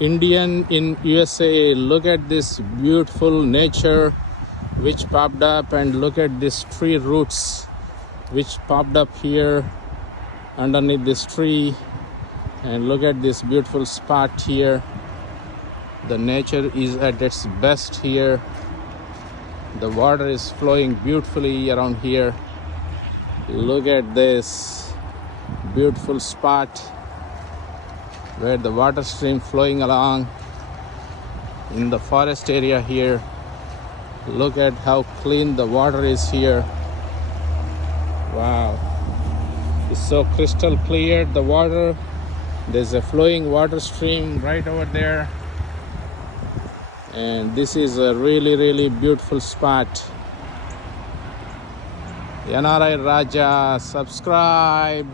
Indian in USA. Look at this beautiful nature which popped up, and look at these tree roots which popped up here underneath this tree, and look at this beautiful spot here. The nature is at its best here. The water is flowing beautifully around here. Look at this beautiful spot where the water stream flowing along in the forest area here. Look at how clean the water is here. Wow, it's so crystal clear, the water. There's a flowing water stream right over there, and this is a really beautiful spot. NRI Raja, subscribe.